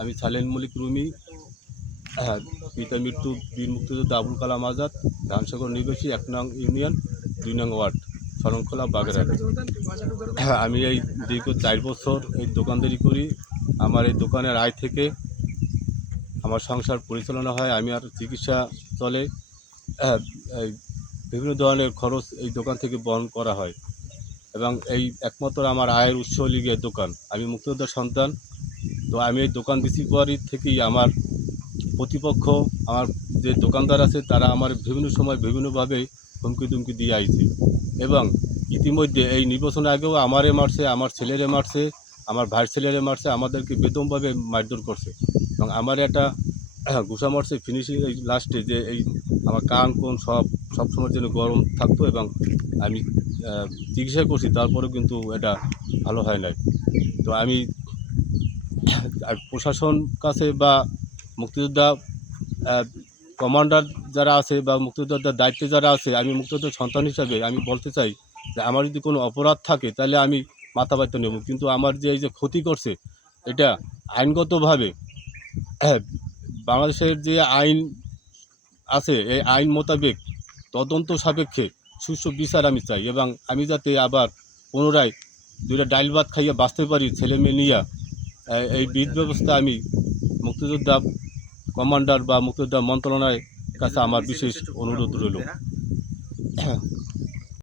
আমি সালেন মল্লিক রুমি, হ্যাঁ, পিতা মৃত্যু বীর মুক্তিযোদ্ধা আবুল কালাম আজাদ, ধানসাগর নিবাসী ১ নং ইউনিয়ন ২ নং ওয়ার্ড, শরণখোলা, বাগেরহাট। আমি এই দীর্ঘ ৪ বছর এই দোকানদারি করি। আমার এই দোকানের আয় থেকে আমার সংসার পরিচালনা হয়, আমি আর চিকিৎসা চলে। হ্যাঁ, এই বিভিন্ন ধরনের খরচ এই দোকান থেকে বহন করা হয় এবং এই একমাত্র আমার আয়ের উৎস লিগে দোকান। আমি মুক্তিযোদ্ধার সন্তান। তো আমি এই দোকান দিছি পরই থেকেই আমার প্রতিপক্ষ, আমার যে দোকানদার আছে তারা আমার বিভিন্ন সময় বিভিন্নভাবে হুমকি দুমকি দিয়ে আইছে এবং ইতিমধ্যে এই নির্বাচনের আগেও আমারে মারছে, আমার ছেলেরে মারছে, আমার ভাইয়ের ছেলেরে মারছে, আমাদেরকে বেদমভাবে মারধর করছে এবং আমার একটা ঘুষা মারছে ফিনিশিং এই লাস্টে, যে এই আমার কান কোন সব সময়ের জন্য গরম থাকতো এবং আমি চিকিৎসা করছি, তারপরেও কিন্তু এটা ভালো হয় নাই। তো আমি প্রশাসন কাছে বা মুক্তিযোদ্ধা কমান্ডার যারা আছে বা মুক্তিযোদ্ধার দায়িত্বে যারা আছে, আমি মুক্তিযোদ্ধার সন্তান হিসাবে আমি বলতে চাই যে আমার যদি কোনো অপরাধ থাকে তাহলে আমি মাথা ব্যথা নেব, কিন্তু আমার যে এই যে ক্ষতি করছে এটা আইনগতভাবে বাংলাদেশের যে আইন আছে এই আইন মোতাবেক তদন্ত সাপেক্ষে সুষ্ঠু বিচার আমি চাই এবং আমি যাতে আবার পুনরায় 2টা ডাইল ভাত খাইয়ে বাঁচতে পারি ছেলে মেয়ে নিয়ে, এই বিধ ব্যবস্থা আমি মুক্তিযোদ্ধা কমান্ডার বা মুক্তিযোদ্ধা মন্ত্রণালয়ের কাছে আমার বিশেষ অনুরোধ রইল।